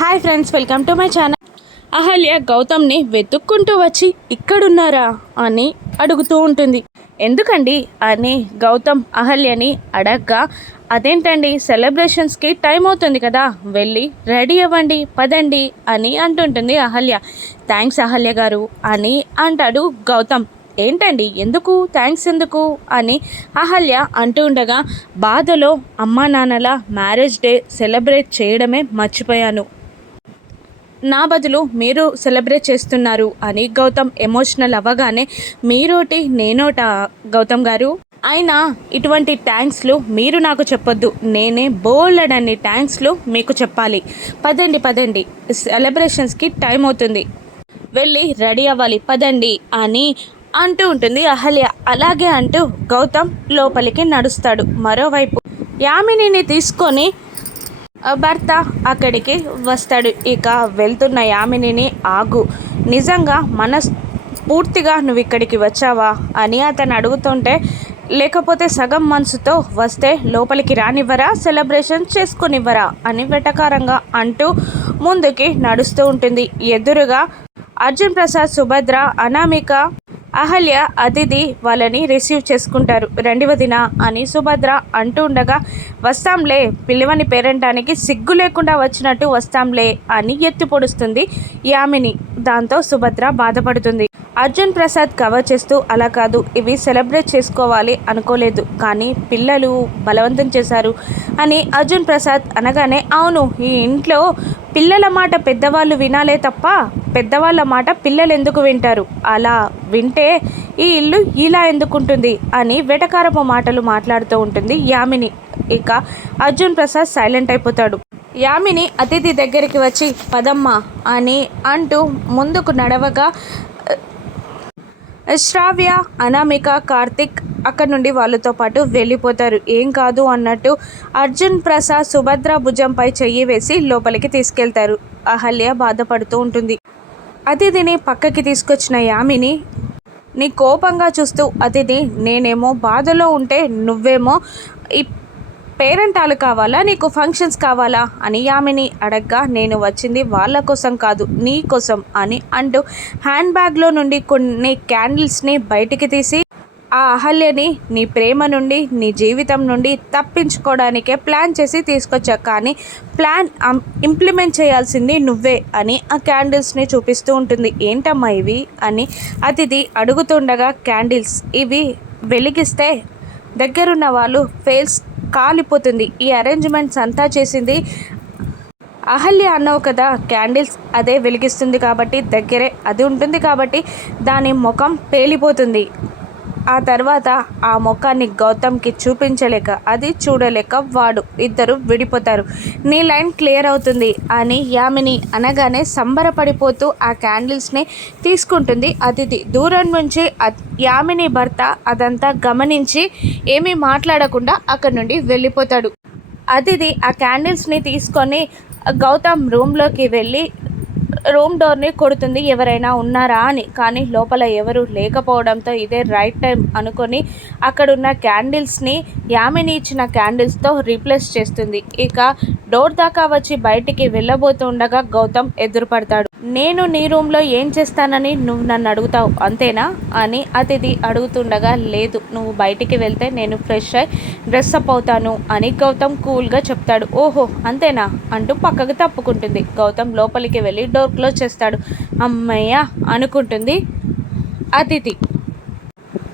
Hi friends, welcome to my channel. Ahalya గౌతమ్ని వెతుక్కుంటూ వచ్చి ఇక్కడున్నారా అని అడుగుతూ ఉంటుంది. ఎందుకండి అని గౌతమ్ అహల్యని అడగ్గా, అదేంటండి సెలబ్రేషన్స్కి టైం అవుతుంది కదా, వెళ్ళి రెడీ అవ్వండి పదండి అని అంటుంటుంది అహల్య. థ్యాంక్స్ అహల్య గారు అని అంటాడు గౌతమ్. ఏంటండి ఎందుకు థ్యాంక్స్ ఎందుకు అని అహల్య అంటూ ఉండగా, బాధలో అమ్మా నాన్నల మ్యారేజ్ డే సెలబ్రేట్ చేయడమే మర్చిపోయాను, నా బదులు మీరు సెలబ్రేట్ చేస్తున్నారు అని గౌతమ్ ఎమోషనల్ అవ్వగానే, మీరోటి నేనోట గౌతమ్ గారు, అయినా ఇటువంటి థ్యాంక్స్లు మీరు నాకు చెప్పొద్దు, నేనే బోల్డన్ని థ్యాంక్స్లు మీకు చెప్పాలి. పదండి పదండి, సెలబ్రేషన్స్కి టైం అవుతుంది, వెళ్ళి రెడీ అవ్వాలి పదండి అని అంటూ ఉంటుంది అహల్య. అలాగే అంటూ గౌతమ్ లోపలికి నడుస్తాడు. మరోవైపు యామినిని తీసుకొని భర్త అక్కడికి వస్తాడు. ఇక వెళ్తున్న యామినిని, ఆగు, నిజంగా పూర్తిగా నువ్వు ఇక్కడికి వచ్చావా అని అతను అడుగుతుంటే, లేకపోతే సగం మనసుతో వస్తే లోపలికి రానివ్వరా, సెలబ్రేషన్ చేసుకునివ్వరా అని వెటకారంగా అంటూ ముందుకి నడుస్తూ ఉంటుంది. ఎదురుగా అర్జున్ ప్రసాద్, సుభద్ర, అనామిక, అహల్య, అతిథి వాళ్ళని రిసీవ్ చేసుకుంటారు. రండి వదిన అని సుభద్ర అంటూ ఉండగా, వస్తాంలే, పిల్లవని పేరంటానికి సిగ్గు లేకుండా వచ్చినట్టు వస్తాంలే అని ఎత్తి పొడుస్తుంది యామిని. దాంతో సుభద్ర బాధపడుతుంది. అర్జున్ ప్రసాద్ కవర్ చేస్తూ, అలా కాదు, ఇవి సెలబ్రేట్ చేసుకోవాలి అనుకోలేదు, కానీ పిల్లలు బలవంతం చేశారు అని అర్జున్ ప్రసాద్ అనగానే, అవును, ఈ ఇంట్లో పిల్లల మాట పెద్దవాళ్ళు వినాలే తప్ప పెద్దవాళ్ళ మాట పిల్లలు ఎందుకు వింటారు, అలా వింటే ఈ ఇల్లు ఇలా ఎందుకుంటుంది అని వెటకారపు మాటలు మాట్లాడుతూ ఉంటుంది యామిని. ఇక అర్జున్ ప్రసాద్ సైలెంట్ అయిపోతాడు. యామిని అతిథి దగ్గరికి వచ్చి, పదమ్మ అని అంటూ ముందుకు నడవగా, శ్రావ్య, అనామిక, కార్తిక్ అక్కడి నుండి వాళ్ళతో పాటు వెళ్ళిపోతారు. ఏం కాదు అన్నట్టు అర్జున్ ప్రసాద్ సుభద్ర భుజంపై చెయ్యి వేసి లోపలికి తీసుకెళ్తారు. అహల్య బాధపడుతూ ఉంటుంది. అతిథిని పక్కకి తీసుకొచ్చిన యామిని నీ కోపంగా చూస్తూ, అతిథి, నేనేమో బాధలో ఉంటే నువ్వేమో ఈ పేరెంటాలు కావాలా, నీకు ఫంక్షన్స్ కావాలా అని యామిని అడగ్గా, నేను వచ్చింది వాళ్ళ కోసం కాదు నీ కోసం అని అంటూ హ్యాండ్ బ్యాగ్లో నుండి కొన్ని క్యాండిల్స్ని బయటికి తీసి, ఆ అహల్యని నీ ప్రేమ నుండి, నీ జీవితం నుండి తప్పించుకోవడానికే ప్లాన్ చేసి తీసుకొచ్చా, కానీ ప్లాన్ ఇంప్లిమెంట్ చేయాల్సింది నువ్వే అని ఆ క్యాండిల్స్ని చూపిస్తూ ఉంటుంది. ఏంటమ్మా ఇవి అని అతిథి అడుగుతుండగా, క్యాండిల్స్, ఇవి వెలిగిస్తే దగ్గరున్న వాళ్ళు ఫేస్ కాలిపోతుంది, ఈ అరేంజ్మెంట్స్ అంతా చేసింది అహల్య అన్నావు కదా, క్యాండిల్స్ అదే వెలిగిస్తుంది కాబట్టి, దగ్గరే అది ఉంటుంది కాబట్టి దాని ముఖం పేలిపోతుంది, ఆ తర్వాత ఆ ముఖాన్ని గౌతమ్కి చూపించలేక, అది చూడలేక వాడు ఇద్దరు విడిపోతారు, నీ లైన్ క్లియర్ అవుతుంది అని యామిని అనగానే సంబరపడిపోతూ ఆ క్యాండిల్స్ని తీసుకుంటుంది అతిథి. దూరం నుంచి యామిని భర్త అదంతా గమనించి ఏమీ మాట్లాడకుండా అక్కడి నుండి వెళ్ళిపోతాడు. అతిథి ఆ క్యాండిల్స్ని తీసుకొని గౌతమ్ రూమ్లోకి వెళ్ళి రూమ్ డోర్ని కొడుతుంది, ఎవరైనా ఉన్నారా అని. కానీ లోపల ఎవరు లేకపోవడంతో ఇదే రైట్ టైం అనుకొని అక్కడున్న క్యాండిల్స్ని యామిని ఇచ్చిన క్యాండిల్స్తో రీప్లేస్ చేస్తుంది. ఇక డోర్ దాకా వచ్చి బయటికి వెళ్ళబోతుండగా గౌతమ్ ఎదురుపడతాడు. నేను నీ రూమ్లో ఏం చేస్తానని నువ్వు నన్ను అడుగుతావు అంతేనా అని అతిథి అడుగుతుండగా, లేదు, నువ్వు బయటికి వెళ్తే నేను ఫ్రెష్ అయి డ్రెస్అప్ అవుతాను అని గౌతమ్ కూల్గా చెప్తాడు. ఓహో అంతేనా అంటూ పక్కకు తప్పుకుంటుంది. గౌతమ్ లోపలికి వెళ్ళి డోర్ క్లోజ్ చేస్తాడు. అమ్మయ్య అనుకుంటుంది అతిథి.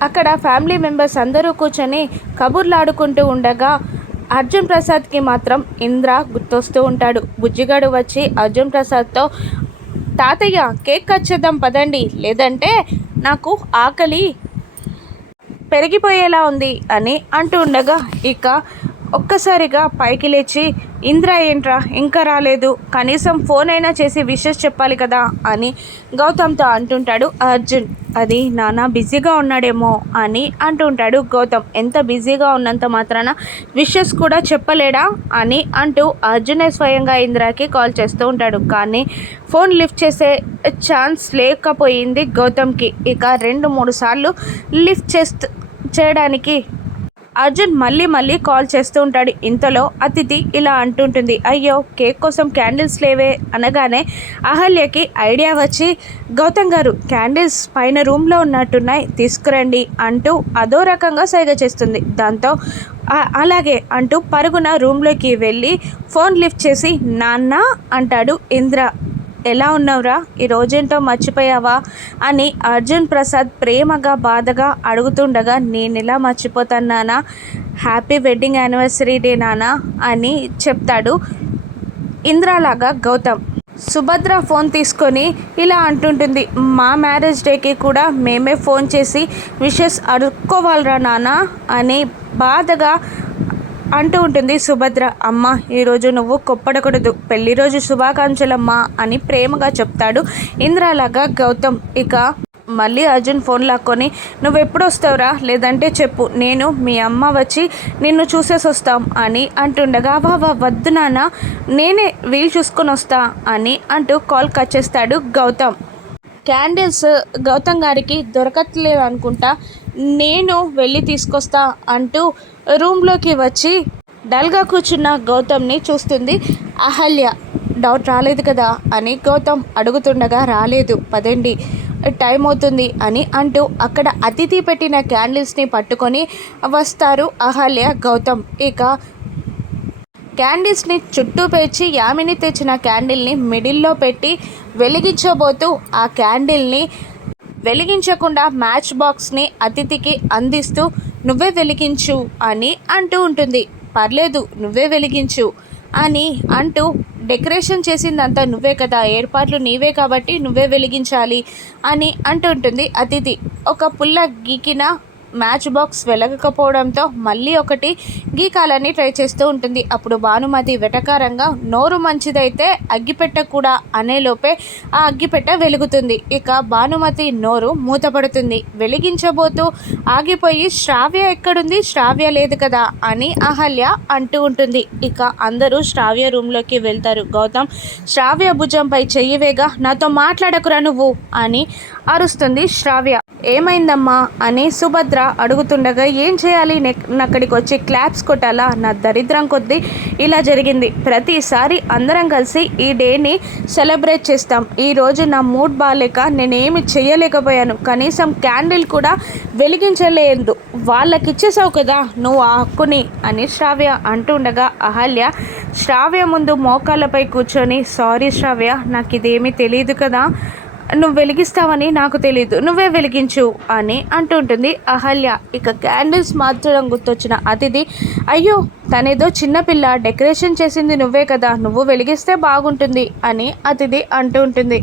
అక్కడ ఫ్యామిలీ మెంబర్స్ అందరూ కూర్చొని కబుర్లాడుకుంటూ ఉండగా అర్జున్ ప్రసాద్కి మాత్రం ఇంద్ర గుర్తొస్తూ ఉంటాడు. బుజ్జిగాడు వచ్చి అర్జున్ ప్రసాద్తో, తాతయ్య కేక్ కట్ చేద్దాం పదండి, లేదంటే నాకు ఆకలి పెరిగిపోయేలా ఉంది అని అంటూ ఉండగా, ఇక ఒక్కసారిగా పైకి లేచి, ఇంద్ర ఏంట్రా ఇంకా రాలేదు, కనీసం ఫోన్ అయినా చేసి విషెస్ చెప్పాలి కదా అని గౌతమ్తో అంటుంటాడు అర్జున్. అది నాన్న బిజీగా ఉన్నాడేమో అని అంటుంటాడు గౌతమ్. ఎంత బిజీగా ఉన్నంత మాత్రాన విషెస్ కూడా చెప్పలేడా అని అంటూ అర్జునే స్వయంగా ఇంద్రకి కాల్ చేస్తూ ఉంటాడు. కానీ ఫోన్ లిఫ్ట్ చేసే ఛాన్స్ లేకపోయింది గౌతమ్కి. ఇక 2-3 సార్లు లిఫ్ట్ చేయడానికి అర్జున్ మళ్ళీ మళ్ళీ కాల్ చేస్తూ ఉంటాడు. ఇంతలో అతిథి ఇలా అంటుంటుంది, అయ్యో కేక్ కోసం క్యాండిల్స్ లేవే అనగానే అహల్యకి ఐడియా వచ్చి, గౌతమ్ గారు క్యాండిల్స్ పైన రూమ్లో ఉన్నట్టున్నాయి తీసుకురండి అంటూ అదో రకంగా సైగ చేస్తుంది. దాంతో అలాగే అంటూ పరుగున రూమ్లోకి వెళ్ళి ఫోన్ లిఫ్ట్ చేసి నాన్న అంటాడు ఇంద్ర. ఎలా ఉన్నావురా, ఈ రోజేంటో మర్చిపోయావా అని అర్జున్ ప్రసాద్ ప్రేమగా బాధగా అడుగుతుండగా, నేను ఎలా మర్చిపోతాను నాన్న, హ్యాపీ వెడ్డింగ్ యానివర్సరీ డే నాన్న అని చెప్తాడు ఇంద్రలాగా గౌతమ్. సుభద్ర ఫోన్ తీసుకొని ఇలా అంటుంటుంది, మా మ్యారేజ్ డేకి కూడా మేమే ఫోన్ చేసి విషెస్ అడుక్కోవాలరా నాన్న అని బాధగా అంటూ ఉంటుంది సుభద్ర. అమ్మ ఈరోజు నువ్వు కొప్పడకూడదు, పెళ్లి రోజు శుభాకాంక్షలమ్మా అని ప్రేమగా చెప్తాడు ఇంద్రలాగా గౌతమ్. ఇక మళ్ళీ అర్జున్ ఫోన్ లాక్కొని, నువ్వు ఎప్పుడు వస్తావురా, లేదంటే చెప్పు, నేను మీ అమ్మ వచ్చి నిన్ను చూసేసి వస్తాం అని అంటుండగా, వద్దు నాన్న నేనే వీలు చూసుకొని వస్తా అని అంటూ కాల్ కట్ చేస్తాడు గౌతమ్. క్యాండిల్స్ గౌతమ్ గారికి దొరకట్లేదు అనుకుంటా, నేను వెళ్ళి తీసుకొస్తా అంటూ రూమ్లోకి వచ్చి డల్గా కూర్చున్న గౌతమ్ని చూస్తుంది అహల్య. డౌట్ రాలేదు కదా అని గౌతమ్ అడుగుతుండగా, రాలేదు పదండి టైం అవుతుంది అని అంటూ అక్కడ అతిథి పెట్టిన క్యాండిల్స్ని పట్టుకొని వస్తారు అహల్య గౌతమ్. ఇక క్యాండిల్స్ని చుట్టూ పేర్చి యామిని తెచ్చిన క్యాండిల్ని మిడిల్లో పెట్టి వెలిగించబోతూ ఆ క్యాండిల్ని వెలిగించకుండా మ్యాచ్ బాక్స్ని అతిథికి అందిస్తూ నువ్వే వెలిగించు అని అంటూ ఉంటుంది. పర్లేదు నువ్వే వెలిగించు అని అంటూ, డెకరేషన్ చేసిందంతా నువ్వే కదా, ఏర్పాట్లు నీవే కాబట్టి నువ్వే వెలిగించాలి అని అంటూ ఉంటుంది అతిథి. ఒక పుల్ల గీకిన మ్యాచ్ బాక్స్ వెలగకపోవడంతో మళ్ళీ ఒకటి గీకాలని ట్రై చేస్తూ ఉంటుంది. అప్పుడు భానుమతి వెటకారంగా, నోరు మంచిదైతే అగ్గిపెట్ట కూడా అనేలోపే ఆ అగ్గిపెట్ట వెలుగుతుంది. ఇక భానుమతి నోరు మూతపడుతుంది. వెలిగించబోతూ ఆగిపోయి, శ్రావ్య ఎక్కడుంది, శ్రావ్య లేదు కదా అని అహల్య అంటూ ఉంటుంది. ఇక అందరూ శ్రావ్య రూమ్లోకి వెళ్తారు. గౌతమ్ శ్రావ్య భుజంపై చెయ్యి వేగా, నాతో మాట్లాడకురా నువ్వు అని అరుస్తుంది శ్రావ్య. ఏమైందమ్మా అని సుభద్ర అడుగుతుండగా, ఏం చేయాలి, అక్కడికి వచ్చి క్లాప్స్ కొట్టాలా, నా దరిద్రం కొద్దీ ఇలా జరిగింది, ప్రతిసారి అందరం కలిసి ఈ డేని సెలబ్రేట్ చేస్తాం, ఈరోజు నా మూడ్ బాగాలేక నేనేమి చేయలేకపోయాను, కనీసం క్యాండిల్ కూడా వెలిగించలేదు, వాళ్ళకిచ్చేసావు కదా నువ్వు ఆ హక్కుని అని శ్రావ్య అంటుండగా, అహల్య శ్రావ్య ముందు మోకాళ్ళపై కూర్చొని, సారీ శ్రావ్య, నాకు ఇదేమీ తెలియదు కదా, నువ్వు వెలిగిస్తావని నాకు తెలీదు, నువ్వే వెలిగించు అని అంటుంటుంది అహల్య. ఇక క్యాండిల్స్ మార్చడం గుర్తొచ్చిన అతిథి, అయ్యో తనేదో చిన్నపిల్ల, డెకరేషన్ చేసింది నువ్వే కదా, నువ్వు వెలిగిస్తే బాగుంటుంది అని అతిథి అంటూ ఉంటుంది.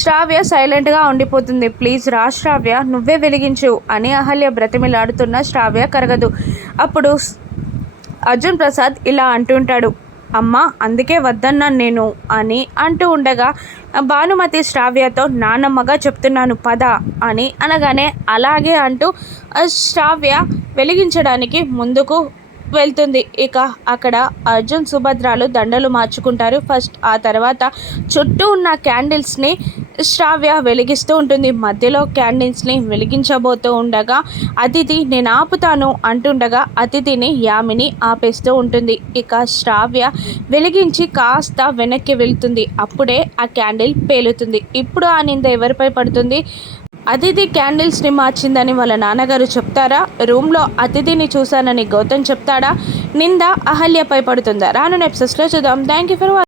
శ్రావ్య సైలెంట్గా ఉండిపోతుంది. ప్లీజ్ రా శ్రావ్య, నువ్వే వెలిగించు అని అహల్య బ్రతిమిలాడుతున్న శ్రావ్య కరగదు. అప్పుడు అర్జున్ ప్రసాద్ ఇలా అంటుంటాడు, అమ్మ అందుకే వద్దన్నాను నేను అని అంటూ ఉండగా, భానుమతి శ్రావ్యతో నానమ్మగా చెప్తున్నాను పద అని అనగానే అలాగే అంటూ శ్రావ్య వెలిగించడానికి ముందుకు వెళ్తుంది. ఇక అక్కడ అర్జున్ సుభద్రాలు దండలు మార్చుకుంటారు ఫస్ట్. ఆ తర్వాత చుట్టూ ఉన్న క్యాండిల్స్ని శ్రావ్య వెలిగిస్తూ ఉంటుంది. మధ్యలో క్యాండిల్స్ని వెలిగించబోతూ ఉండగా అతిథి నేను ఆపుతాను అంటుండగా అతిథిని యామిని ఆపేస్తూ ఉంటుంది. ఇక శ్రావ్య వెలిగించి కాస్త వెనక్కి వెళ్తుంది. అప్పుడే ఆ క్యాండిల్ పేలుతుంది. ఇప్పుడు ఆ నింద ఎవరిపై పడుతుంది? అతిథి క్యాండిల్స్ని మార్చిందని వాళ్ళ నాన్నగారు చెప్తారా? రూమ్లో అతిథిని చూశానని గౌతమ్ చెప్తాడా? నింద అహల్యపై పడుతుందా? రానున్న ఎపిసోడ్స్లో చూద్దాం. Thank you for watching.